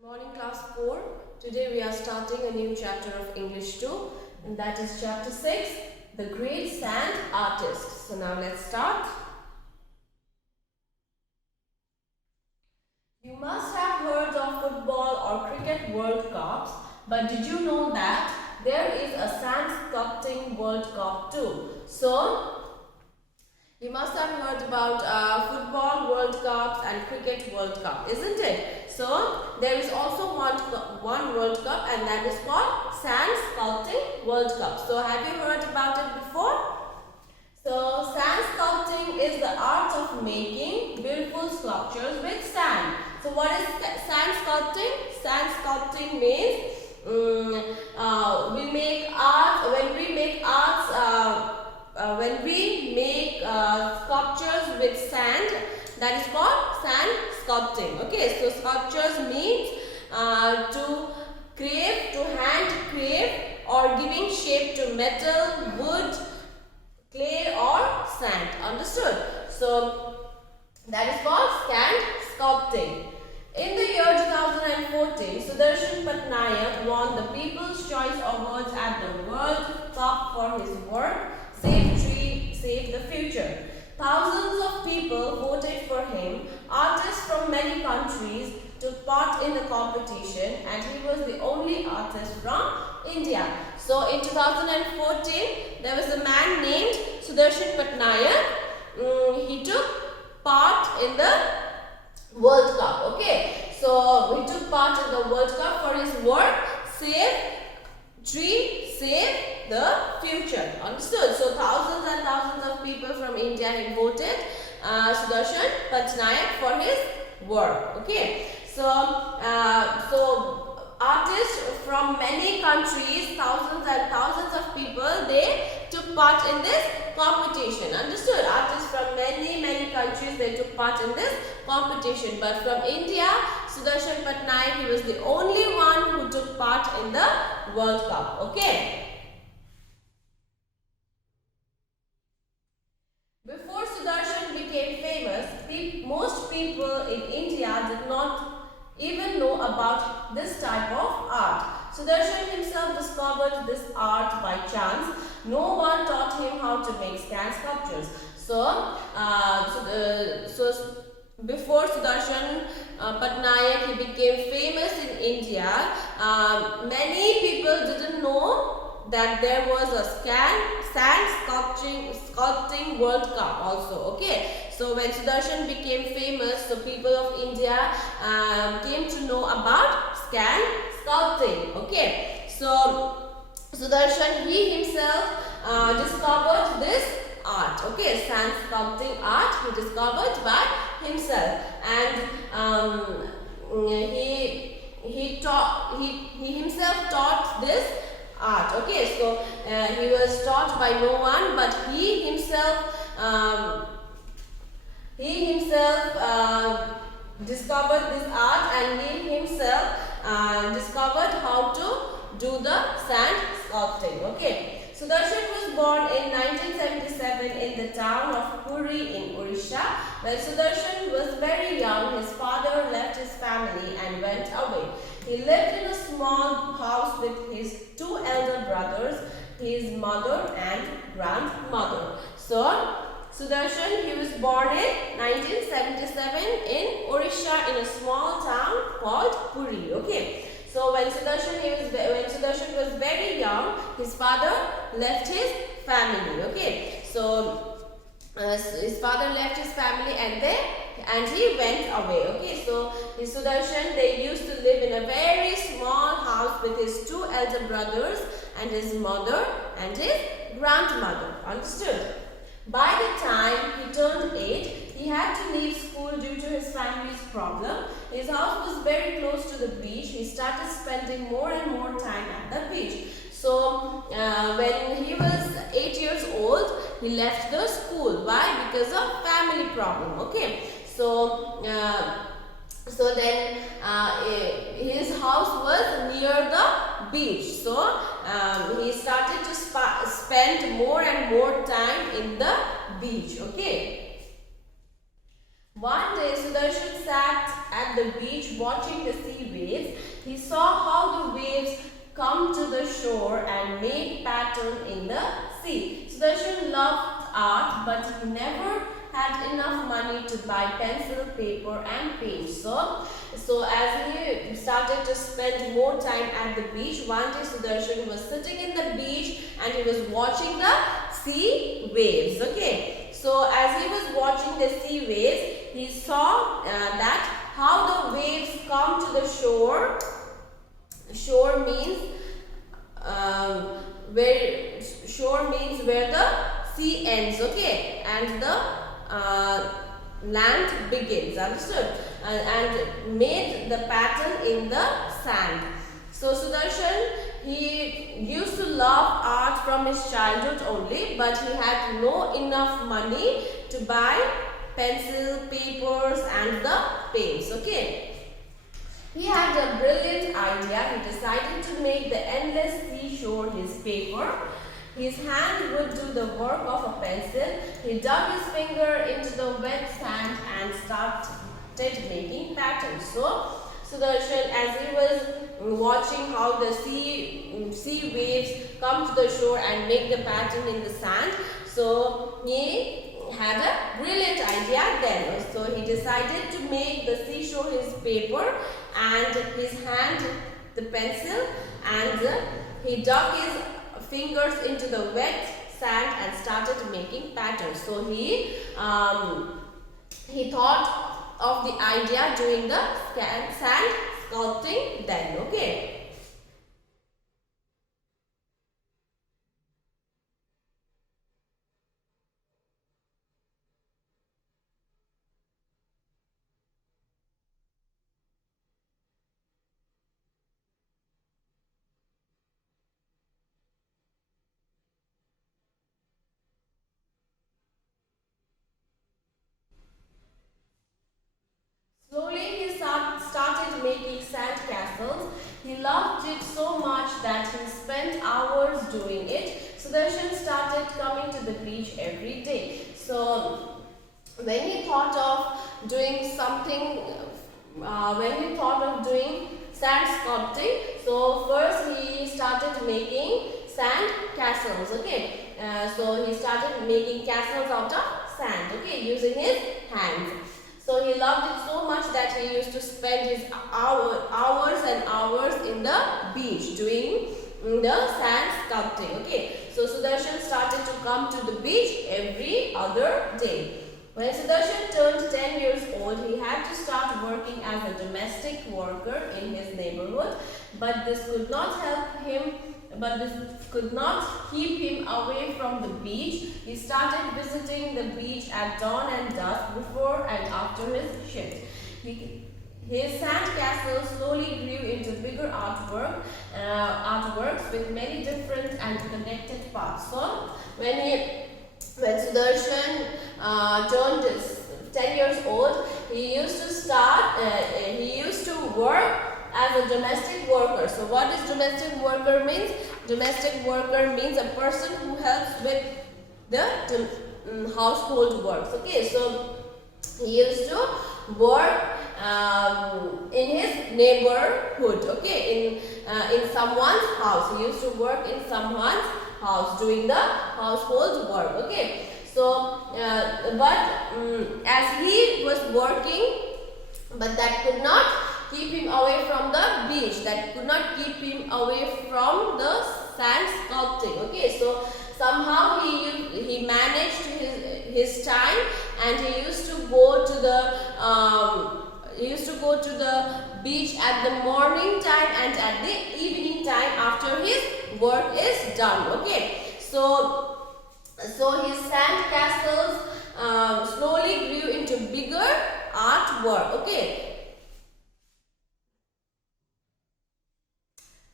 Morning class 4. Today we are starting a new chapter of English 2 and that is chapter 6, The Great Sand Artist. So now let's start. You must have heard of football or cricket World Cups, but did you know that there is a sand sculpting World Cup too? So you must have heard about football World Cups and cricket World Cup, isn't it? So there is also one World Cup and that is called Sand Sculpting World Cup. So have you heard about it before? So sand sculpting is the art of making beautiful sculptures with sand. So what is sand sculpting? Sand sculpting means we make art. When we make sculptures with sand, that is called sand sculpting. Okay, so sculptures means to crave, to hand crave, or giving shape to metal, wood, clay or sand. Understood? So that is called sand sculpting. In the year 2014, Sudarshan Patnaik won the People's Choice Awards at the World Cup for his work Save Tree, Save the Future. Thousands of people voted for him. Artists from many countries took part in the competition and he was the only artist from India. So in 2014, there was a man named Sudarshan Patnaik. He took part in the World Cup. Okay, so he took part in the World Cup for his work Save Tree, Save the Future. Understood? So thousands and thousands of people from India had voted Sudarshan Patnaik for his work. Okay, so artists from many countries, thousands and thousands of people, they took part in this competition. Understood? Artists from many countries, they took part in this competition. But from India, Sudarshan Patnaik, he was the only one who took part in the World Cup. Okay. Before Sudarshan became famous, most people in India did not even know about this type of art. Sudarshan himself discovered this art by chance. No one taught him how to make sand sculptures. Before Sudarshan Patnaik he became famous in India, many people didn't know that there was a sand sculpting World Cup also. Okay, so when Sudarshan became famous, so people of India came to know about sand sculpting. Okay, so Sudarshan, he himself discovered this art. Okay, sand sculpting art he discovered by himself, and he himself taught this art. Okay, so he was taught by no one, but he himself discovered this art, and he himself discovered how to do the sand sculpting. Okay, Sudarshan was born in 1977 in the town of Puri in Odisha. When Sudarshan was very young, his father left his family and went away. He lived in a small house with his two elder brothers, his mother and grandmother. So Sudarshan, he was born in 1977 in Odisha in a small town called Puri. Okay. So when Sudarshan was very young, his father left his family. Okay. So his father left his family and he went away. Okay. So his Sudarshan, they used to live in a very small house with his two elder brothers and his mother and his grandmother. Understood? By the time he turned 8, he had to leave school due to his family's problem. His house was very close to the beach. He started spending more and more time at the beach. So when he was 8 years old, he left the school. Why? Because of family problem. Okay. So then his house was near the beach. So he started to spend more and more time in the beach. Okay. One day Sudarshan sat at the beach watching the sea waves. He saw how the waves come to the shore and make pattern in the sea. Sudarshan loved art, but he never had enough money to buy pencil, paper and paint. So as he started to spend more time at the beach, one day Sudarshan was sitting in the beach and he was watching the sea waves. Okay, so as he was watching the sea waves, he saw that how the waves come to the shore. Shore means where the sea ends, okay, and the land begins. Understood? And made the pattern in the sand. So Sudarshan, he used to love art from his childhood only, but he had no enough money to buy pencil, papers and the paints. Okay. He had a brilliant idea. He decided to make the endless seashore his paper. His hand would do the work of a pencil. He dug his finger into the wet sand and started making patterns. So Sudarshan, as he was watching how the sea waves come to the shore and make the pattern in the sand, so he had a brilliant idea then. So he decided to make the seashore his paper and his hand the pencil, and he dug his fingers into the wet sand and started making patterns. So he thought of the idea doing the sand sculpting then. Okay. Slowly he started making sand castles. He loved it so much that he spent hours doing it. Sudarshan started coming to the beach every day. So when he thought of doing something, sand sculpting, so first he started making sand castles. Okay, so he started making castles out of sand. Okay, using his hands. So he loved it so much that he used to spend his hours and hours in the beach doing the sand sculpting. Okay, so Sudarshan started to come to the beach every other day. When Sudarshan turned 10 years old, he had to start working as a domestic worker in his neighborhood, but this could not keep him away from the beach. He started visiting the beach at dawn and dusk, before and after his shift. His sand castle slowly grew into bigger artworks with many different and connected parts. So when Sudarshan turned 10 years old, he used to work as a domestic worker. So what does domestic worker means? Domestic worker means a person who helps with the household works. Okay, so he used to work in his neighborhood. Okay, in someone's house. He used to work in someone's house doing the household work. Okay, so as he was working, but that could not keep him away from the beach, that could not keep him away from the sand sculpting. Okay, so somehow he managed his time, and he used to go to the beach at the morning time and at the evening time after his work is done. Okay, so his sand castles slowly grew into bigger artwork. Okay,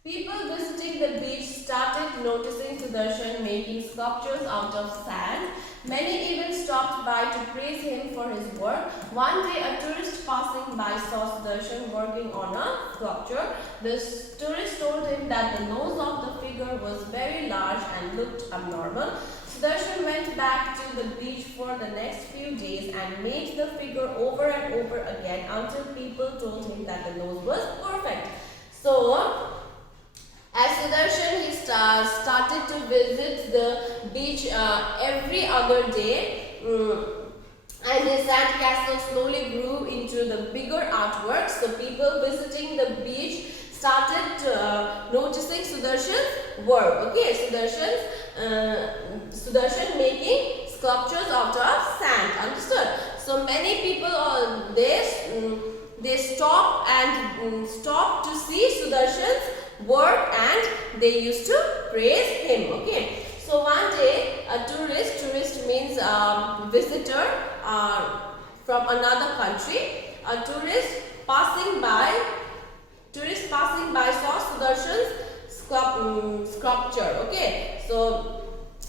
people visiting the beach started noticing Sudarshan making sculptures out of sand. Many even stopped by to praise him for his work. One day, a tourist passing by saw Sudarshan working on a sculpture. The tourist told him that the nose of the figure was very large and looked abnormal. Sudarshan went back to the beach for the next few days and made the figure over and over again until people told him that the nose was perfect. So, as Sudarshan, he started to visit the beach every other day. And his sand castle slowly grew into the bigger artwork. So people visiting the beach started noticing Sudarshan's work. Okay, Sudarshan making sculptures out of sand. Understood? So many people they stop to see Sudarshan's work and they used to praise him. Okay. So one day a tourist means visitor from another country, a tourist passing by saw Sudarshan's sculpture. Okay, so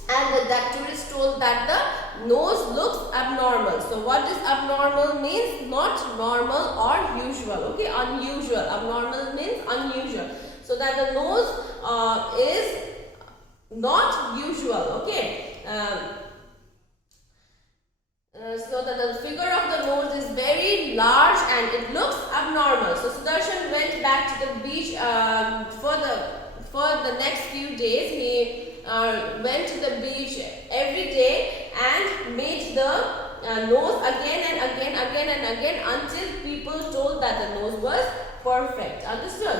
and that tourist told that the nose looks abnormal. So what does abnormal means? Not normal or usual. Okay, unusual. Abnormal means unusual. So that the nose is not usual. Okay. So that the figure of the nose is very large and it looks abnormal. So Sudarshan went back to the beach for the next few days. He went to the beach every day and made the nose again and again until people told that the nose was perfect. Understood?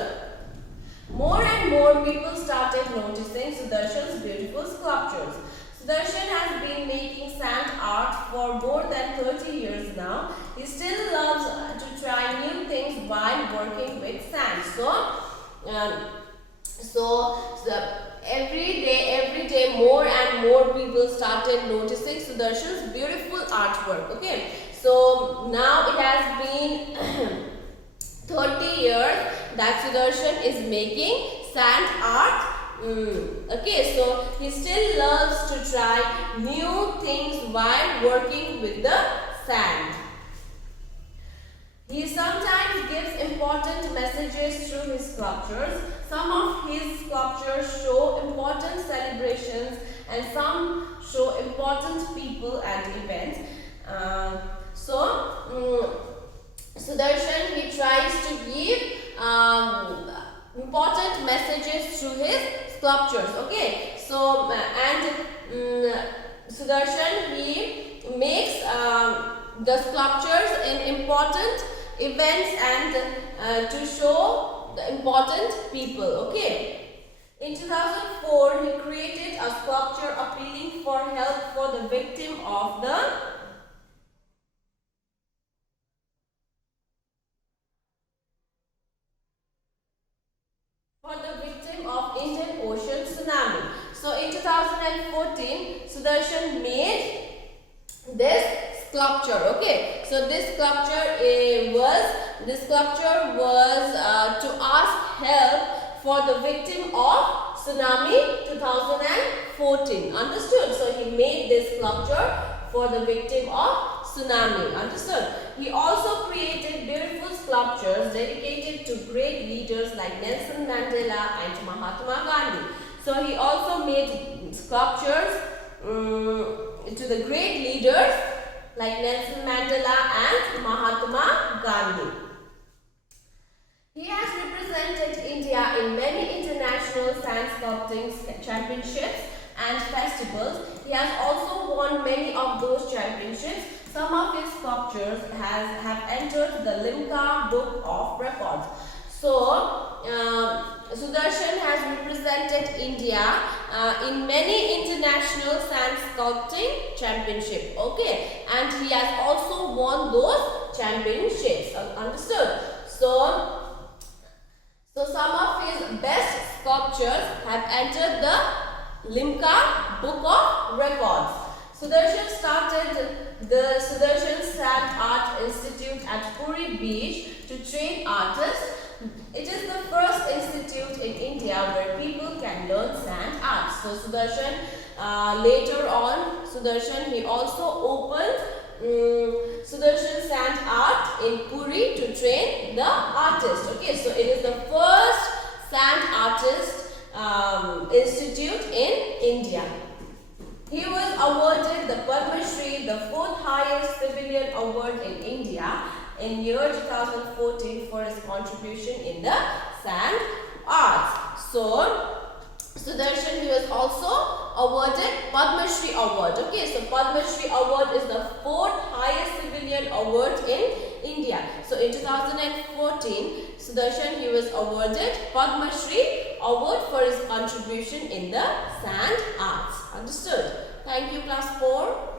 More and more people started noticing Sudarshan's beautiful sculptures. Sudarshan has been making sand art for more than 30 years now. He still loves to try new things while working with sand. So every day more and more people started noticing Sudarshan's beautiful artwork. Okay, so now it has been 30 years that Sudarshan is making sand art. Okay, so he still loves to try new things while working with the sand. He sometimes gives important messages through his sculptures. Some of his sculptures show important celebrations and some show important people and events. Sudarshan, he tries to give important messages through his sculptures. Okay, so Sudarshan, he makes the sculptures in important events and to show the important people. Okay, in 2004 he created a sculpture appealing for help for the victim of Indian Ocean tsunami. So in 2014, Sudarshan made this sculpture. Okay, so this sculpture was to ask help for the victim of tsunami 2014. Understood? So he made this sculpture for the victim of tsunami. Understood? He also created beautiful sculptures dedicated to great leaders like Nelson Mandela and Mahatma Gandhi. So he also made sculptures to the great leaders like Nelson Mandela and Mahatma Gandhi. He has represented India in many international sand sculpting championships and festivals. He has also won many of those championships. Some of his sculptures have entered the Limca Book of Records. So, Sudarshan has represented India in many international sand sculpting championships. Okay, and he has also won those championships. Understood? So some of his best sculptures have entered the Limca Book of Records. Sudarshan started the Sudarshan Sand Art Institute at Puri Beach to train artists. It is the first institute in India where people can learn sand art. So Sudarshan, later on, he also opened Sudarshan Sand Art in Puri to train the artist. Okay, so it is the first sand artist institute in India. He was awarded the Padma Shri, the fourth highest civilian award in India, in year 2014 for his contribution in the sand arts. So, Sudarshan, he was also awarded Padma Shri award. Okay, so Padma Shri award is the fourth highest civilian award in India. So in 2014, Sudarshan, he was awarded Padma Shri award for his contribution in the sand arts. Understood? Thank you, class 4.